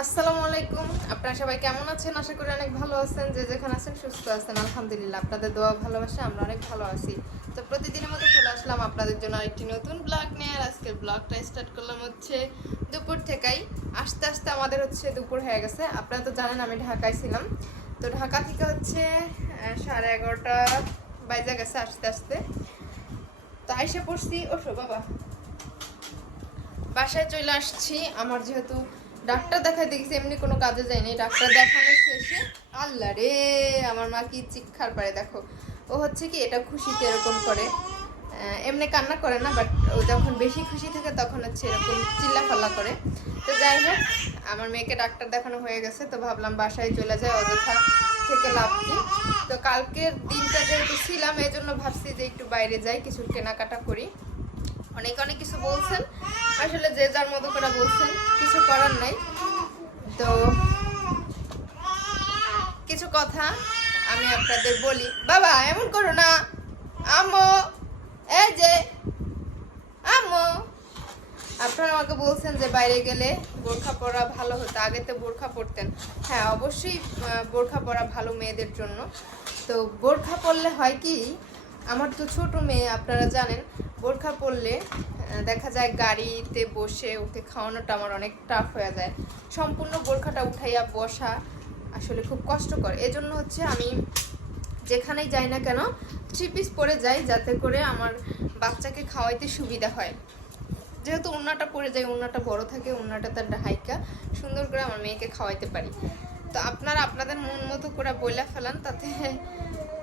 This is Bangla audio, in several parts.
আসসালামু আলাইকুম। আপনারা সবাই কেমন আছেন? আশা করি অনেক ভালো আছেন। যে যেখানে আছেন, সুস্থ আছেন। আলহামদুলিল্লাহ, আপনাদের দোয়া আমরা অনেক ভালো আছি। তো প্রতিদিনের মতো চলে আসলাম আপনাদের জন্য আরেকটি নতুন ব্লগ নিয়ে। আর আজকের ব্লগটা স্টার্ট করলাম হচ্ছে দুপুর থেকেই। আস্তে আস্তে আমাদের হচ্ছে দুপুর হয়ে গেছে। আপনারা তো জানেন, আমি ঢাকায় ছিলাম। তো ঢাকা থেকে হচ্ছে সাড়ে এগারোটা বাইজা গেছে আস্তে আস্তে। তো আইসা পড়ছি, ওসো বাবা। বাসায় চলে আসছি, আমার যেহেতু ডাক্তার দেখাই দেখছি এমনি কোনো কাজে যায়নি ডাক্তার দেখানোর শেষে, আল্লাহ রে, আমার মা কি চিক্ষার পারে দেখো। ও হচ্ছে কি, এটা খুশিতে এরকম করে। এমনি কান্না করে না বাট ও যখন বেশি খুশি থাকে, তখন হচ্ছে এরকম চিল্লাফাল্লা করে। তো যাই হোক আমার মেয়েকে ডাক্তার দেখানো হয়ে গেছে, তো ভাবলাম বাসায় চলে যায় অযথা থেকে লাভ কি? তো কালকের দিনটা যেহেতু ছিলাম এই জন্য ভাবছি যে একটু বাইরে যাই, কিছু কেনাকাটা করি। অনেক অনেক কিছু বলছেন, আসলে যে যার মতো করে বলছেন, কিছু করার নাই। তো কিছু কথা আমি আপনাদের বলি। বাবা, এমন করো না। আম্মু এই যে আম্মু আপনারা আমাকে বলছেন যে বাইরে গেলে বোরখা পরা ভালো হতো, আগে তো বোরখা পরতেন। হ্যাঁ অবশ্যই বোরখা পরা ভালো মেয়েদের জন্য। তো বোরখা পরলে হয় কি, আমার তো ছোট মেয়ে, আপনারা জানেন, বোরখা পরলে দেখা যায় গাড়িতে বসে উঠে খাওয়ানোটা আমার অনেক টাফ হয়ে যায়। সম্পূর্ণ বোরখাটা উঠাইয়া বসা আসলে খুব কষ্টকর। এজন্য হচ্ছে আমি যেখানেই যাই না কেন থ্রি পিস পরে যাই যাতে করে আমার বাচ্চাকে খাওয়াইতে সুবিধা হয়। যেহেতু উন্নাটা পরে যায়, উন্নাটা বড় থাকে, উন্নাটা তার হাইকা। সুন্দর করে আমার মেয়েকে খাওয়াইতে পারি। তো আপনারা আপনাদের মন মতো করে বইলা ফেলান, তাতে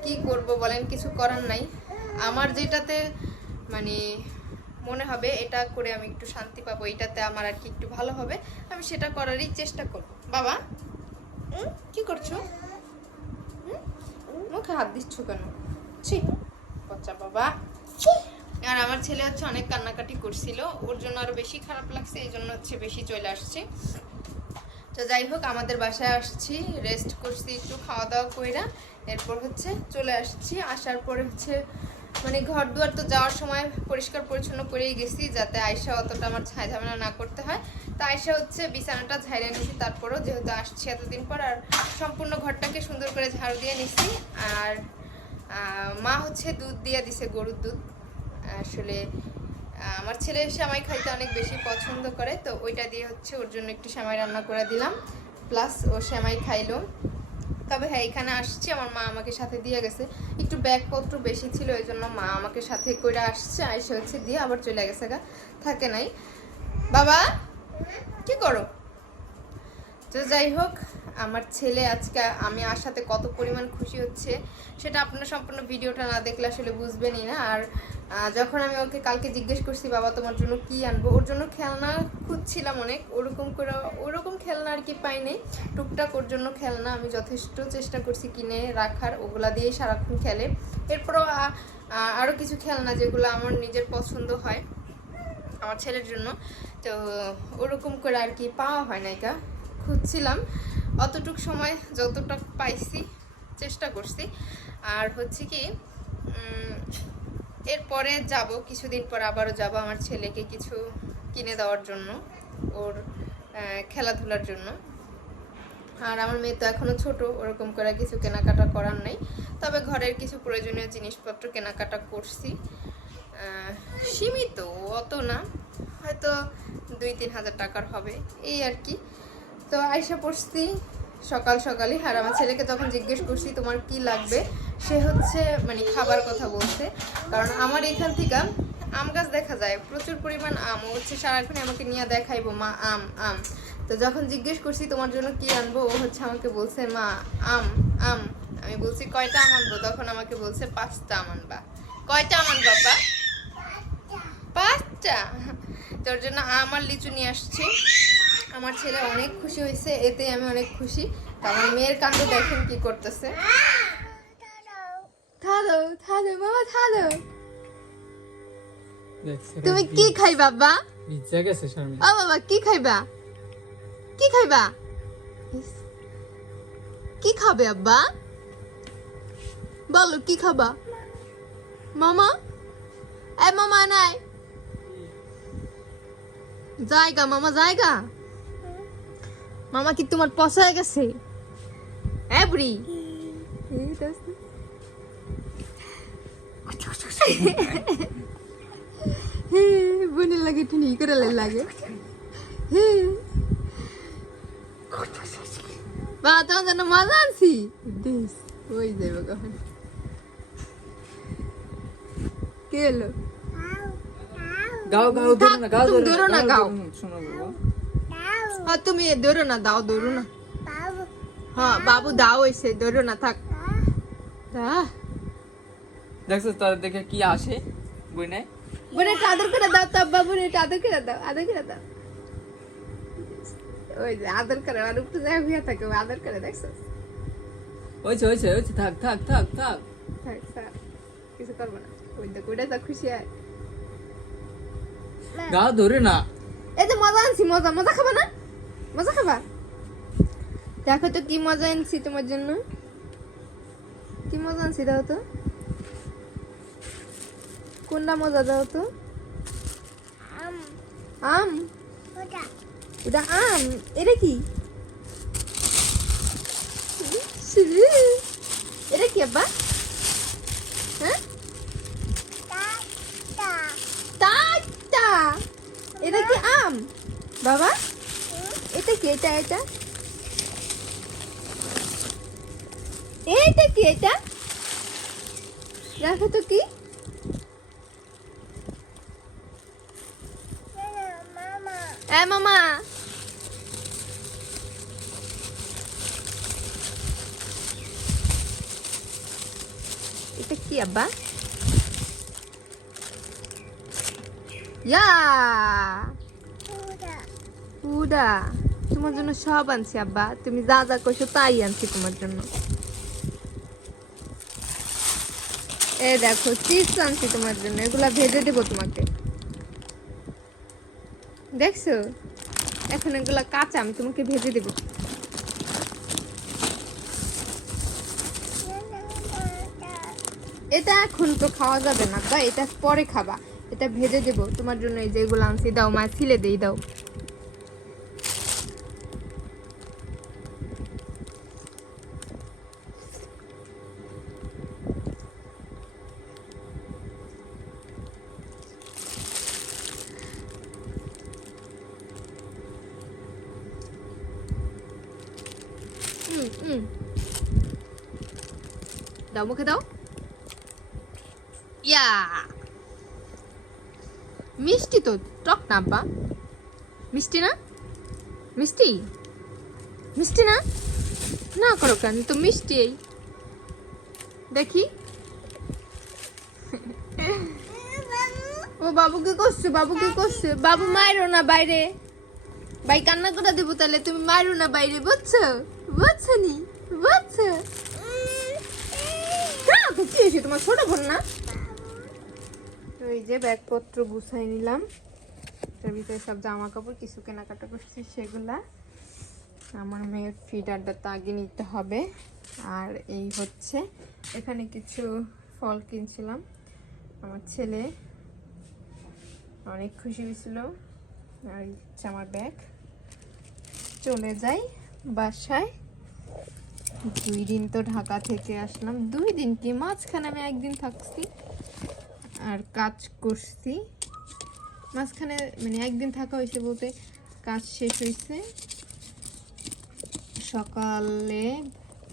কি করব বলেন, কিছু করার নাই। আমার যেটাতে মানে মনে হবে, এটা করে আমি একটু শান্তি পাবো এটাতে আমার আর কি একটু ভালো হবে, আমি সেটা করারই চেষ্টা করব। বাবা? কি করছ? মুখে হাত দিচ্ছ কেন? ছি বাচ্চা বাবা। ছেলে হচ্ছে অনেক কান্নাকাটি করছিল, ওর জন্য আরও বেশি খারাপ লাগছে, এই জন্য হচ্ছে বেশি চলে আসছে। তো যাই হোক, আমাদের বাসায় আসছি রেস্ট করছি, একটু খাওয়া দাওয়া কইরা, এরপর হচ্ছে চলে আসছি। আসার পরে হচ্ছে মানে ঘর দুয়ার তো যাওয়ার সময় পরিষ্কার পরিচ্ছন্ন করেই গেছি, যাতে আয়সা অতটা আমার ছাই ঝামেলা না করতে হয়। তো আয়সা হচ্ছে বিছানাটা ঝাইরে নিয়েছি তারপরও যেহেতু আসছি এতদিন পর, আর সম্পূর্ণ ঘরটাকে সুন্দর করে ঝাড়ু দিয়ে নিছি। আর মা হচ্ছে দুধ দিয়ে দিছে গরুর দুধ। আসলে আমার ছেলে সেমাই খাইতে অনেক বেশি পছন্দ করে, তো ওইটা দিয়ে হচ্ছে ওর জন্য একটু সেমাই রান্না করে দিলাম। প্লাস ও সেমাই খাইলো। তবে হ্যাঁ এখানে আসছি, আমার মা আমাকে সাথে দিয়ে গেছে। একটু ব্যাগপত্র বেশি ছিল, ওই জন্য মা আমাকে সাথে করে আসছে, আইসে হচ্ছে দিয়ে আবার চলে গেছে গা। থাকে নাই। বাবা, কি করো? তো যাই হোক, আমার ছেলে আজকে আমি আসাতে কত পরিমাণ খুশি হচ্ছে, সেটা আপনারা সম্পূর্ণ ভিডিওটা না দেখলে আসলে বুঝবেনই না। আর যখন আমি ওকে কালকে জিজ্ঞেস করছি, বাবা, তোমার জন্য কি আনব? ওর জন্য খেলনা খুঁজছিলাম অনেক। ওরকম করে, ওরকম খেলনা আর কি পাইনি টুকটাক ওর জন্য খেলনা আমি যথেষ্ট চেষ্টা করছি কিনে রাখার, ওগুলা দিয়েই সারাক্ষণ খেলে। এরপরও আরও কিছু খেলনা যেগুলো আমার নিজের পছন্দ হয়, আমার ছেলের জন্য। তো ওরকম করে আর কি পাওয়া হয় না এটা খুঁজছিলাম। অতটুক সময় যতটা পাইছি, চেষ্টা করছি। আর হচ্ছে কি এরপরে যাব, কিছুদিন পর আবারও যাব আমার ছেলেকে কিছু কিনে দেওয়ার জন্য, ওর খেলাধুলার জন্য। আর আমার মেয়ে তো এখনও ছোট, ওরকম করে কিছু কেনাকাটা করার নেই। তবে ঘরের কিছু প্রয়োজনীয় জিনিসপত্র কেনাকাটা করছি। সীমিত, অত না। হয়তো দুই তিন হাজার টাকার হবে, এই আর কি। তো আইসা পড়ছি সকাল সকালই আর আমার ছেলেকে যখন জিজ্ঞেস করছি, তোমার কি লাগবে? সে হচ্ছে মানে খাবার কথা বলছে। কারণ আমার এখান থেকে আম গাছ দেখা যায়, প্রচুর পরিমাণ আম। ও হচ্ছে সারাক্ষণ আমাকে নিয়ে দেখাইবো, মা, আম আম। তো যখন জিজ্ঞেস করছি, তোমার জন্য কি আনব? ও হচ্ছে আমাকে বলছে, মা, আম আম। আমি বলছি, কয়টা আম আনব? তখন আমাকে বলছে, পাঁচটা আম আনবা। কয়টা আম আনবা বা পাঁচটা? তোর জন্য আম আর লিচু নিয়ে আসছি। আমার ছেলে অনেক খুশি হয়েছে এতে আমি অনেক খুশি। আমার মেয়ের কাণ্ড দেখেন কি করতেছে। তুমি কি? খাইবা পিজ্জা গেছে শারমিন ও বাবা কি খাইবা? কি খাইবা? কি খাবে আব্বা? বলো কি খাবা? মামা? এই মামা নাই। জায়গা মামা জায়গা। মামা কি তোমার পছায় গেছে? এ বুড়ি। হে, বোনের লাগে করে লাগে। বা তোমার জন্য মজা আনছি? দিস ওই যাইব কখন কে এলো? গাও গাও ধরো না গাও ধরো না, গাও। শোনো বাবা হ্যাঁ তুমি ধরো না দাও ধরো না। হ্যাঁ বাবু দাও এসে ধরো না থাক। দেখছ তোর দেখে কি আসে? আদর করে দাও তো বাবু একটু আদর করে দাও আদর করে দাও। ওই যে আদর করে আর উপরে যায় হইয়া থাকে আদর করে দেখছ? হয়েছে হয়েছে হয়েছে থাক থাক থাক থাক। থাক থাক কিছু করব না। ওই দেখ ওইটা তো খুশি হয়। গাও ধরে না। এই যে মজা আনছি মজা মজা খাবা না? মজা খাবা? দেখো তো কি মজা আনছি তোমার জন্য। কি মজা আনছি দাও তো। কোনটা মজা দাও তো? আম। ওটা। আম? এটা কি? এটা কি আব্বা? হ্যাঁ? এটা কি আম? বাবা? এটা কি এটা এটা? এটা কি এটা? দেখো তো কি? মামা। এটা কি আব্বা? ইয়া! পুরা। তোমার জন্য সব আনছি, আব্বা। তুমি যা যা কইছো তাই আনছি তোমার জন্য। এ দেখো চিপস আনছি তোমার জন্য। এগুলা ভেজে দেবো তোমাকে। দেখছ? এখন এগুলা কাঁচা, আমি তোমাকে ভেজে দেবো। এটা এখন তো খাওয়া যাবে না বা এটা পরে খাবা। এটা ভেজে দেবো। তোমার জন্য এই যে এগুলো আনছি, দাও মা, ছিলে দেই, দাও। দাও, মুখে দাও। ইয়া। মিষ্টি তো, টক না, আব্বা। মিষ্টি না? মিষ্টি? মিষ্টি না? না করো কেন, তো মিষ্টি। দেখি। ও, বাবু কি করছে, বাবু কি করছে? বাবু মারো না বাইরে। ভাই, কান্না করে দেবো তাহলে, তুমি মারো না বাইরে, বুঝছ? বুঝছ নি? বুঝছ? তো কি তোমার ছোট বোন না? তো এই যে ব্যাগপত্র গুছাই নিলাম। তার ভিতরে সব জামা কাপড় কিছু কেনাকাটা করছি, সেগুলা। আমার মেয়ের ফিডারটা তো আগে নিতে হবে। আর এই হচ্ছে, এখানে কিছু ফল কিনছিলাম। আমার ছেলে অনেক খুশি হয়েছিল। আর আমার ব্যাগ। চলে যাই বাসায়। দুই দিন তো ঢাকা থেকে আসলাম। দুই দিন কি? মাঝখানে আমি একদিন থাকছি আর কাজ করছি। মাঝখানে মানে একদিন থাকা হয়েছে বলতে কাজ শেষ হয়েছে। সকালে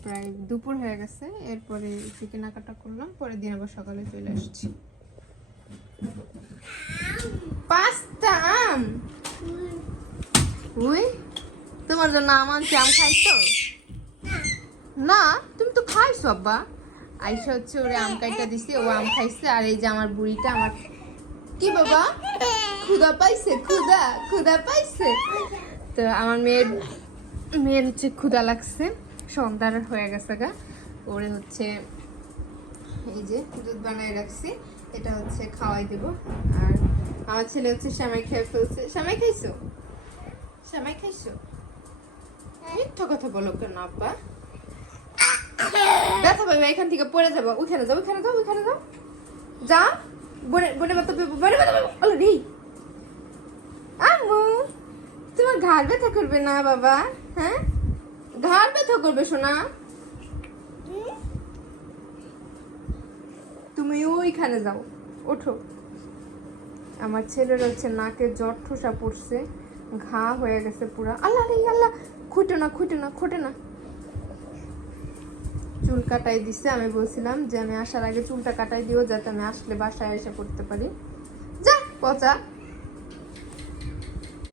প্রায় দুপুর হয়ে গেছে। এরপরে একটু কেনাকাটা করলাম, পরের দিন আবার সকালে চলে আসছি। পাঁচটা ওই তোমার জন্য আম আনছি, আম খাইছো? না, তুমি তো খাইছো, আব্বা। আইসা হচ্ছে ওরে আম কাইটা দিছে, ও আম খাইছে, আর এই যে আমার বুড়িটা আমার কি বাবা? ক্ষুদা পাইছে ক্ষুদা ক্ষুদা পাইছে। তো আমার মেয়ের মেয়ের হচ্ছে ক্ষুদা লাগছে, সন্ধ্যার হয়ে গেছে গা। ওরে হচ্ছে এই যে দুধ বানায় রাখছি, এটা হচ্ছে খাওয়াই দেব। আর আমার ছেলে হচ্ছে শ্যামাই খেয়ে ফেলছে। শ্যামাই খাইছো? শ্যামাই খাইছো? মিথ্যা কথা বলো কেন, আব্বা? ব্যথা পাবে এখান থেকে পড়ে যাব ওইখানে যাও ওইখানে যাও ওইখানে যাও যা বনে বনে বনে আম্মু তোমার ঘাড় ব্যথা করবে না বাবা হ্যাঁ ঘাড় ব্যথা করবে সোনা তুমি ওইখানে যাও ওঠো আমার ছেলের হচ্ছে নাকে জ্বর ঠোসা পড়ছে ঘা হয়ে গেছে পুরা আল্লাহ আল্লাহ খুঁটো না খুঁটো না খুঁটে না চুল কাটাই দিছে, আমি বলছিলাম যে আমি আসার আগে চুলটা কাটাই দিও যাতে আমি আসলে বাসায় এসে পড়তে পারি। যা, পচা।